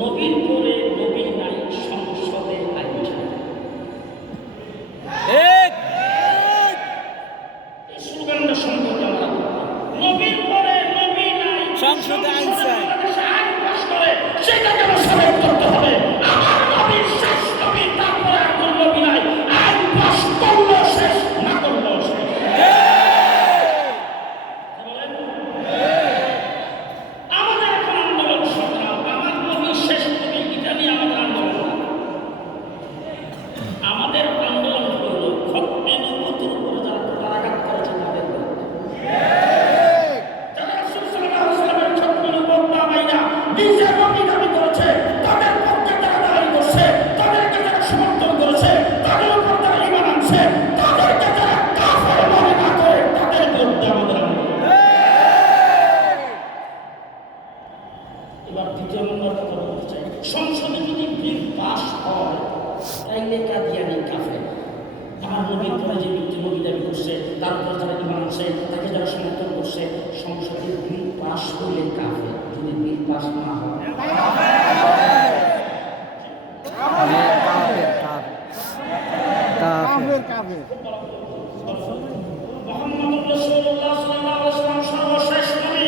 নবীর পরে নবী নাই, সংসদে আইন ছাড়া। এই স্লোগানটা সম্পর্কে আমরা নবীর পরে নবী নাই, সংসদে আইন পাস করে সেটাকে আমরা সবাই করতে হবে। আমার নবীর শেষ নবী, তারপরে আর কোন নবী নাই। আইন পাস করলো শেষ, না করলো শেষ। আমাদের এখন আন্দোলন সরকার, আমার নবী শেষ নবী, এটা নিয়ে আমাদের আন্দোলন। আমাদের আন্দোলন হলো খতমে নবুয়তের উপরে যারা আঘাত করেছে তাদের নিজের নবী দাবি করেছে, তাদের পক্ষে যারা দাঁড়াই করছে, তাদেরকে যারা সমর্থন করেছে, তাদের উপর যারা ঈমান আনছে, তাদেরকে যারা কাফের মনে না করে, তাদের বিরুদ্ধে আমাদের আন্দোলন। এবার দ্বিতীয় নম্বর কথা বলতে চাই, সংসদে যদি বিল পাস হয় তাইলে কাদিয়ানি কাফের। আমার নবীর পরে যে ব্যক্তি নবী দাবি করছে, তার উপর যারা ঈমান আনছে, তাকে যারা সমর্থন করছে, সংসদে বিল পাস করলে কাফের। যদি বিল পাস না হয় মুহাম্মদুর রাসূলুল্লাহ সাল্লাল্লাহু আলাইহি ওয়াসাল্লাম সর্বশেষ নবী,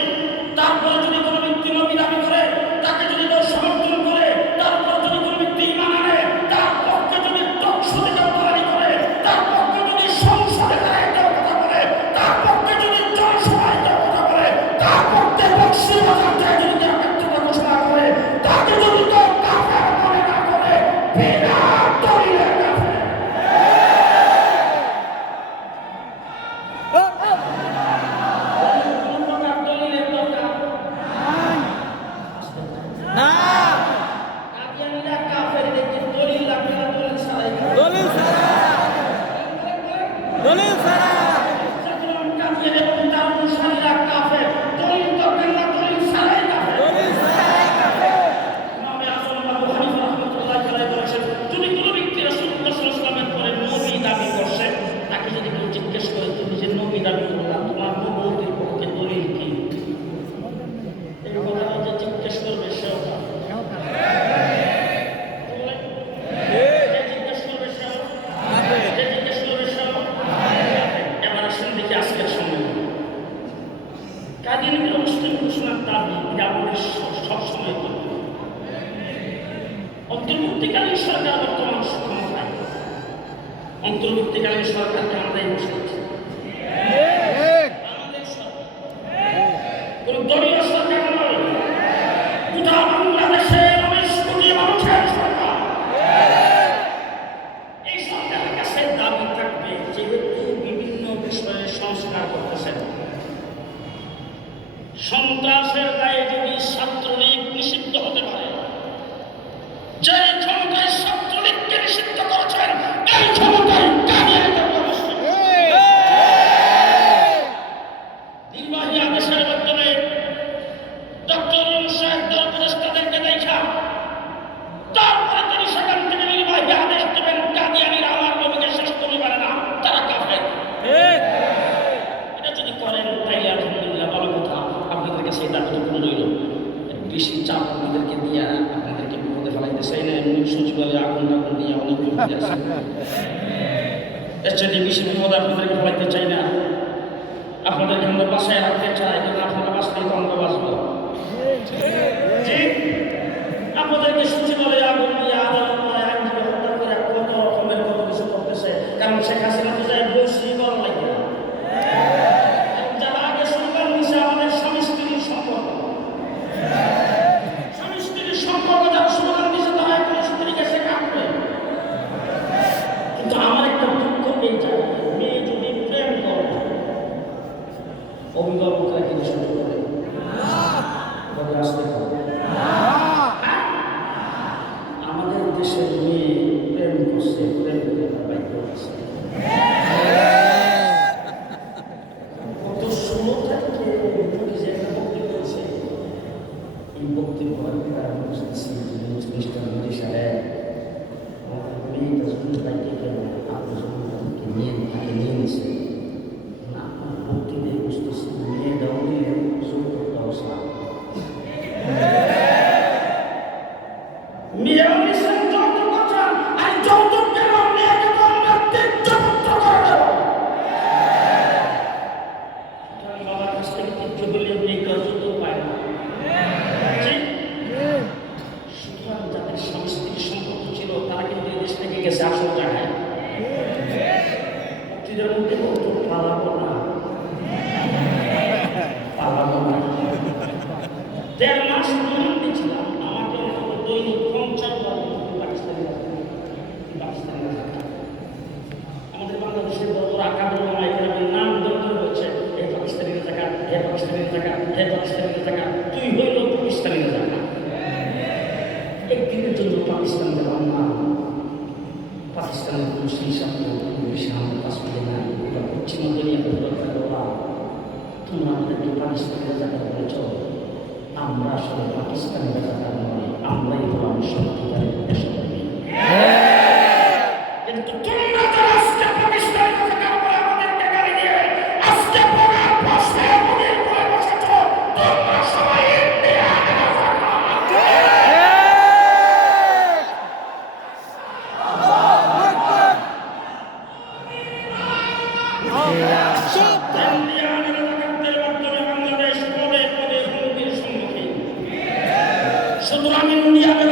তারপরে যদি কোনো ব্যক্তি নবী দাবি করে, তাকে যদি কেউ সমর্থন করে, তারপর যদি কোনো ব্যক্তি ঈমান আনে, তার পক্ষে যদি টকশোতে কেউ দাঁড়ানি করে, তার পক্ষে যদি সংসদে দাঁড়ায় কেউ কথা বলে, তার পক্ষে যদি জনসভায় কেউ কথা বলে, তার পক্ষে বক্সিবাজার যায় যদি কেউ ব্যক্তিগত ঘোষণা করে, তাকে যদি কেউ কাফের মনে না করে, বিনা দলিলে কাফের। অন্তর্বর্তীকালীন সরকার বর্তমান ক্ষমতায়, অন্তর্বর্তীকালীন সরকারকে আমরাই বসাচ্ছি। আমাদের সরকার কোন দলীয় সরকার নয়, গোটা বাংলাদেশের 19 কোটি মানুষের সরকার। এই সরকারের কাছে দাবি থাকবে, যেহেতু বিভিন্ন বিষয়ে সংস্কার করতেছেন, সন্ত্রাসের দায়ে যদি ছাত্রলীগ নিষিদ্ধ হতে পারে, যে ক্ষমতায় ছাত্রলীগকে নিষিদ্ধ করেছেন, এই ক্ষমতায় নির্বাহী আদেশের মাধ্যমে ডক্টর ইউনূস সাহেবদের উপদেষ্টাদেরকে দেখা, তারপরে তিনি সেখান থেকে নির্বাহী আদেশ দেবেন, কাদিয়ানীরা আমার নবীকে শেষ নবী মানে না, তারা কাফের। এটা যদি করেন তাইলে আলহামদুলিল্লাহ, ভালো কথা। আপনাদের কাছে এটা যতটুকু রইল, বেশি চাপ আপনাদেরকে দিয়ে আপনাদেরকে বিপদে ফেলাইতে চাই না। এমনি সচিবালয়ে আগুন টাগুন দিয়ে অনেক বিপদে আছে, এর চাইতে বেশি বিপদ আপনাদেরকে ফেলাইতে চাই না। আপনাদেরকে আমরা বাসায় রাখতে চাই, কিন্তু আপনারা বাঁচলেই তো আমরা বাঁচবো। আপনাদেরকে সচিবালয়ে আগুন দিয়ে আদালত করে আইনজীবী হত্যা করে কত রকমের কত কিছু করতেছে, কারণ শেখ হাসিনা তো যায় বসি করা লাগে। যারা আগে সরকার নিচ্ছে আমাদের স্বামী স্ত্রীর সম্পর্ক, স্বামী স্ত্রীর সম্পর্ক যারা সমাধান দিচ্ছে, তারা এখন স্ত্রীকে সে কাটবে। কিন্তু আমার একটা দুঃখ এই জায়গায়, মেয়ে যদি প্রেম করে, অভিভাবকরা কিন্তু শুরু করে আসতে পারে। আমাদের দেশের মেয়ে প্রেম করছে, প্রেম করে তার বাইক করছে, কত 16 তারিখে যে একটা বক্তব্য করেছে, এই বক্তব্য তারা বুঝতেছি মিস্টার মোদী সাহেব মেয়েটা শুধু বাইকে কেন আপনার জন্য নিয়ে নিয়েছে না, আপনার বক্তব্যে বুঝতেছি মেয়ে দাও দিলে শুরু করতে অবস্থা। গেছে আসল জায়গায়। মুক্তিদের মধ্যে কত পালাবো না, পালাবো না। ১.৫ মাস রিমান্ডে ছিলাম, আমাকে অন্তত দৈনিক ৫০ বার পাকিস্তানি আমাদের বাংলাদেশের বড় আকার নাম ধরে বলছে, হে পাকিস্তানি জায়গা, হে পাকিস্তানি জায়গা, হে পাকিস্তানি জায়গা, তুই হইল পাকিস্তানি জায়গা। একদিনের জন্য পাকিস্তান গেলাম না, পাকিস্তানের কোনো সেই সামনে আমাদের কাশ্মীরে নাই, পশ্চিমা দুনিয়াকে ওরা তোমরা আমাদেরকে পাকিস্তানের জায়গা বলেছ, আমরা আসলে পাকিস্তানের জায়গা নয়, আমরাই হলাম সত্যিকারের দেশপ্রেমী। কিন্তু তোমরা যারা আজকে পাকিস্তানের জায়গা বলে আমাদেরকে গালি দিয়ে আজকে পড়ার বস্তায় আমাদের বলে বসেছ, তোমরা সবাই ইন্ডিয়ানের জায়গা। সুতরাং ইন্ডিয়ানের